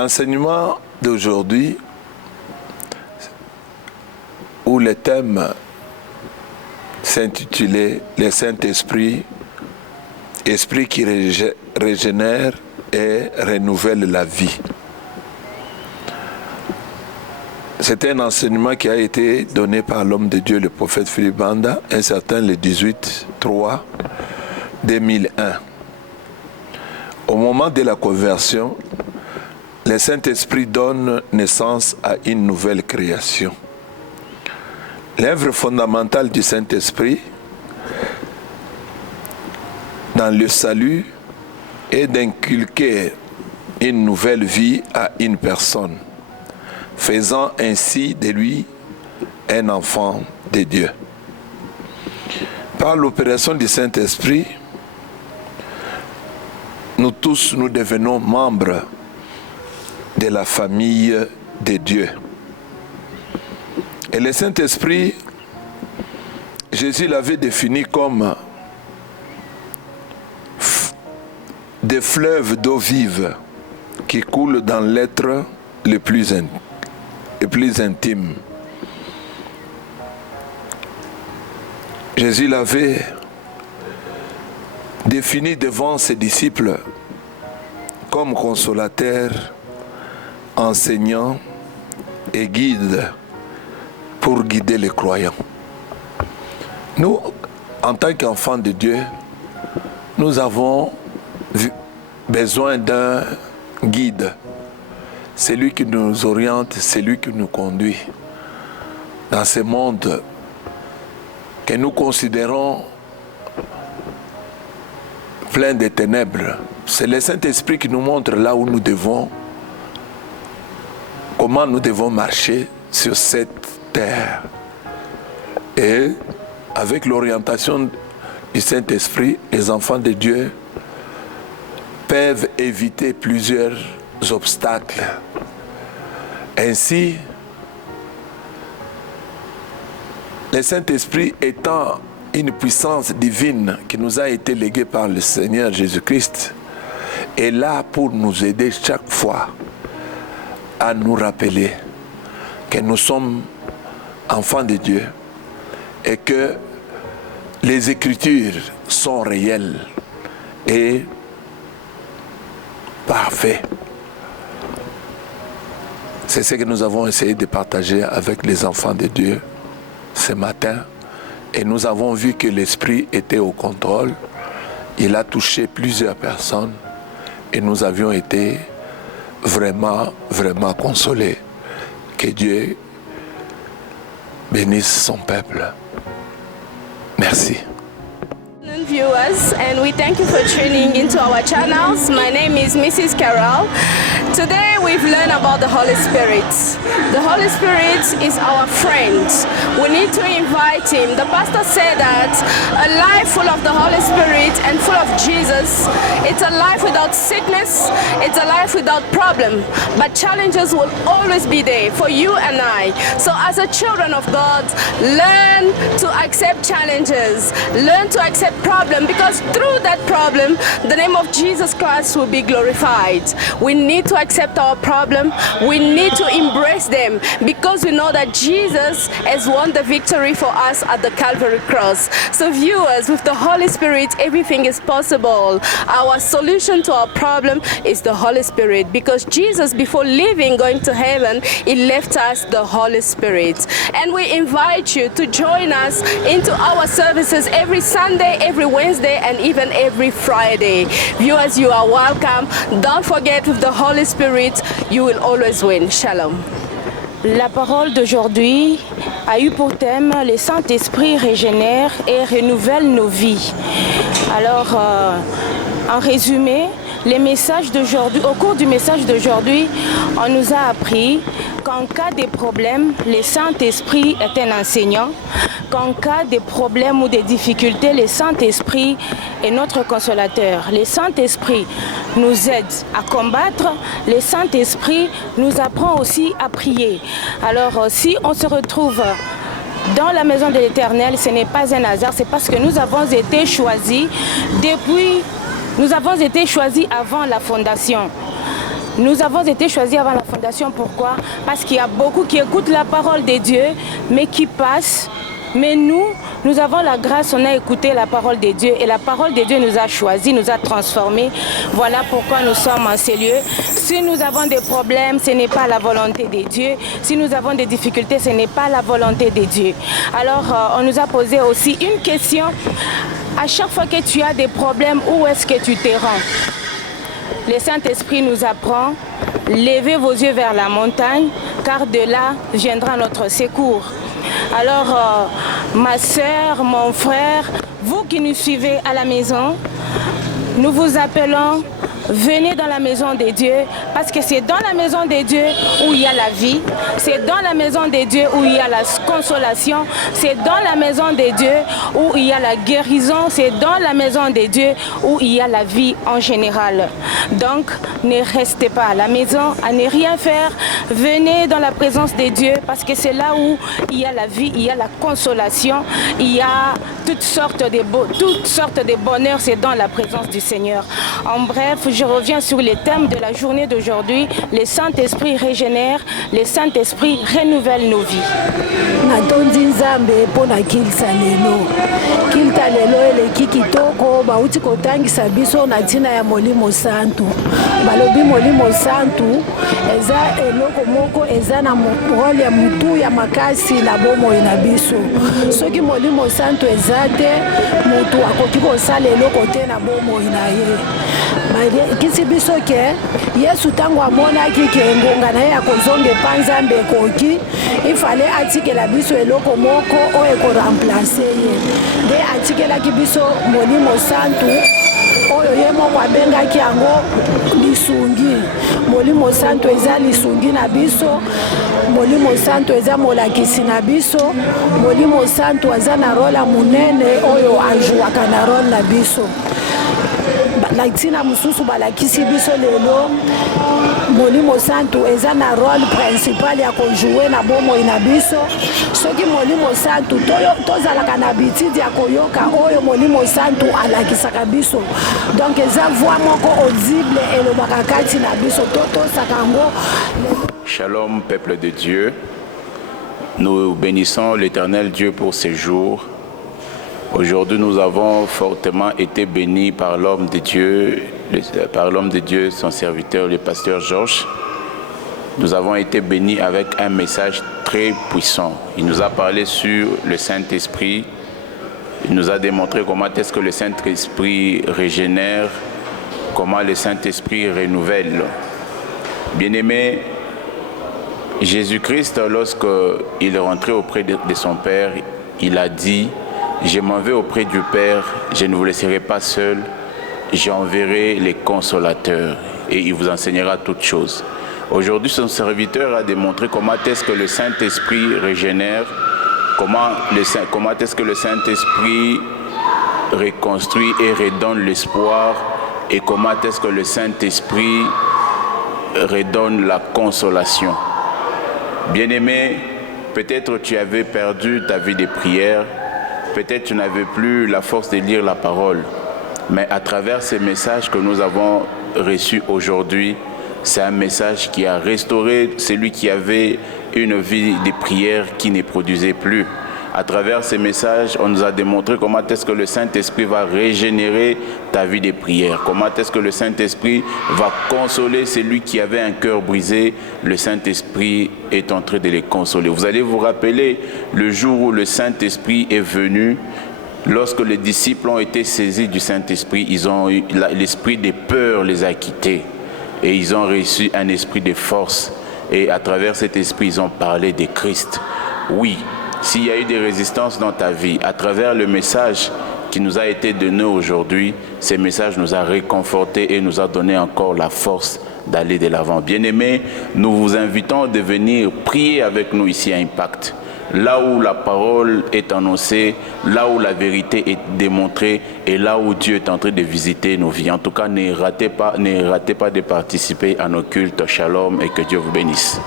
L'enseignement d'aujourd'hui, où le thème s'intitulait « Le Saint-Esprit, Esprit qui régénère et renouvelle la vie ». C'est un enseignement qui a été donné par l'homme de Dieu, le prophète Philippe Banda, un certain le 18/3/2001. Au moment de la conversion, le Saint-Esprit donne naissance à une nouvelle création. L'œuvre fondamentale du Saint-Esprit dans le salut est d'inculquer une nouvelle vie à une personne, faisant ainsi de lui un enfant de Dieu. Par l'opération du Saint-Esprit, nous tous, nous devenons membres de la famille de Dieu. Et le Saint-Esprit, Jésus l'avait défini comme des fleuves d'eau vive qui coulent dans l'être le plus intime. Jésus l'avait défini devant ses disciples comme consolateur, enseignant et guide pour guider les croyants. Nous, en tant qu'enfants de Dieu, nous avons besoin d'un guide. C'est lui qui nous oriente, c'est lui qui nous conduit dans ce monde que nous considérons plein de ténèbres. C'est le Saint-Esprit qui nous montre là où nous devons, comment nous devons marcher sur cette terre. Et avec l'orientation du Saint-Esprit, les enfants de Dieu peuvent éviter plusieurs obstacles. Ainsi, le Saint-Esprit étant une puissance divine qui nous a été léguée par le Seigneur Jésus-Christ, est là pour nous aider chaque fois à nous rappeler que nous sommes enfants de Dieu et que les Écritures sont réelles et parfaites. C'est ce que nous avons essayé de partager avec les enfants de Dieu ce matin. Et nous avons vu que l'Esprit était au contrôle. Il a touché plusieurs personnes et nous avions été vraiment, vraiment consolés. Que Dieu bénisse son peuple. Merci. Viewers, and we thank you for tuning into our channels. My name is Mrs. Carol. Today we've learned about the Holy Spirit. The Holy Spirit is our friend. We need to invite him. The pastor said that a life full of the Holy Spirit and full of Jesus, it's a life without sickness, it's a life without problem, but challenges will always be there for you and I. So as a children of God, learn to accept challenges, learn to accept problem, because through that problem the name of Jesus Christ will be glorified. We need to accept our problem, we need to embrace them, because we know that Jesus has won the victory for us at the Calvary cross. So viewers, with the Holy Spirit everything is possible. Our solution to our problem is the Holy Spirit, because Jesus, before leaving going to heaven, he left us the Holy Spirit. And we invite you to join us into our services every Sunday, every Wednesday, and even every Friday. Viewers, you are welcome. Don't forget, with the Holy Spirit, you will always win. Shalom. La parole d'aujourd'hui a eu pour thème « Le Saint-Esprit régénère et renouvelle nos vies ». Alors, en résumé, les messages d'aujourd'hui, au cours du message d'aujourd'hui, on nous a appris qu'en cas de problème, le Saint-Esprit est un enseignant, qu'en cas de problème ou de difficultés, le Saint-Esprit est notre consolateur. Le Saint-Esprit nous aide à combattre, le Saint-Esprit nous apprend aussi à prier. Alors, si on se retrouve dans la maison de l'Éternel, ce n'est pas un hasard, c'est parce que nous avons été choisis avant la fondation. Nous avons été choisis avant la fondation. Pourquoi? Parce qu'il y a beaucoup qui écoutent la parole de Dieu, mais qui passent. Mais nous avons la grâce, on a écouté la parole de Dieu et la parole de Dieu nous a choisis, nous a transformés. Voilà pourquoi nous sommes en ces lieux. Si nous avons des problèmes, ce n'est pas la volonté de Dieu. Si nous avons des difficultés, ce n'est pas la volonté de Dieu. Alors, on nous a posé aussi une question. À chaque fois que tu as des problèmes, où est-ce que tu te rends? Le Saint-Esprit nous apprend, levez vos yeux vers la montagne, car de là viendra notre secours. Alors, ma soeur, mon frère, vous qui nous suivez à la maison, nous vous appelons, venez dans la maison de Dieu, parce que c'est dans la maison de Dieu où il y a la vie, c'est dans la maison de Dieu où il y a la consolation, c'est dans la maison de Dieu où il y a la guérison, c'est dans la maison de Dieu où il y a la vie en général. Donc, ne restez pas à la maison, à ne rien faire, venez dans la présence de Dieu, parce que c'est là où il y a la vie, il y a la consolation, il y a toutes sortes de bonheur, c'est dans la présence du Seigneur. En bref, je reviens sur les thèmes de la journée d'aujourd'hui. Le Saint-Esprit régénère, le Saint-Esprit renouvelle nos vies. Natondi nzambe pona kilisa lelo eleki kitoko bauti kotangisa biso na ntina ya Molimo Santu. Balobi Molimo Santu eza eloko moko eza na role ya mutu ya makasi na bomoi na biso. Soki Molimo Santu eza te, mutu akoki kosala eloko te na bomoi na ye. Kisi biso ke Yesu tango amonaki ke ngonga na ye akozonga epa Nzambe ekoki, ifale atikela biso eloko moko oyo ekoremplace ye. Nde atikelaki biso Molimo Santu oyo ye moko abengaki yango lisungi. Molimo Santu eza lisungi na biso, Molimo Santu eza molakisi na biso, Molimo Santu aza na role munene oyo ajuaka na role na biso. Ntina mususu balakisi biso lelo Molimo Santu eza na role principal ya kojouer na bomoi na biso. Soki Molimo Santu tozalaka na bitidi ya koyoka oyo Molimo Santu alakisaka biso. Donc eza voix moko audible elobaka kati na biso totosaka yango. Shalom peuple de Dieu, nous bénissons l'Éternel Dieu pour ces jours. Aujourd'hui, nous avons fortement été bénis par l'homme de Dieu, son serviteur, le pasteur Georges. Nous avons été bénis avec un message très puissant. Il nous a parlé sur le Saint-Esprit. Il nous a démontré comment est-ce que le Saint-Esprit régénère, comment le Saint-Esprit renouvelle. Bien-aimé, Jésus-Christ, lorsqu'il est rentré auprès de son Père, il a dit: je m'en vais auprès du Père, je ne vous laisserai pas seul, j'enverrai les consolateurs et il vous enseignera toutes choses. Aujourd'hui, son serviteur a démontré comment est-ce que le Saint-Esprit régénère, comment est-ce que le Saint-Esprit reconstruit et redonne l'espoir et comment est-ce que le Saint-Esprit redonne la consolation. Bien-aimé, peut-être tu avais perdu ta vie de prière, peut-être tu n'avais plus la force de lire la parole, mais à travers ces messages que nous avons reçus aujourd'hui, c'est un message qui a restauré celui qui avait une vie de prière qui ne produisait plus. À travers ces messages, on nous a démontré comment est-ce que le Saint-Esprit va régénérer ta vie de prière. Comment est-ce que le Saint-Esprit va consoler celui qui avait un cœur brisé. Le Saint-Esprit est en train de les consoler. Vous allez vous rappeler le jour où le Saint-Esprit est venu. Lorsque les disciples ont été saisis du Saint-Esprit, l'esprit de peur les a quittés. Et ils ont reçu un esprit de force. Et à travers cet esprit, ils ont parlé de Christ. Oui. S'il y a eu des résistances dans ta vie, à travers le message qui nous a été donné aujourd'hui, ce message nous a réconfortés et nous a donné encore la force d'aller de l'avant. Bien-aimés, nous vous invitons de venir prier avec nous ici à Impact. Là où la parole est annoncée, là où la vérité est démontrée et là où Dieu est en train de visiter nos vies. En tout cas, ne ratez pas de participer à nos cultes. Shalom et que Dieu vous bénisse.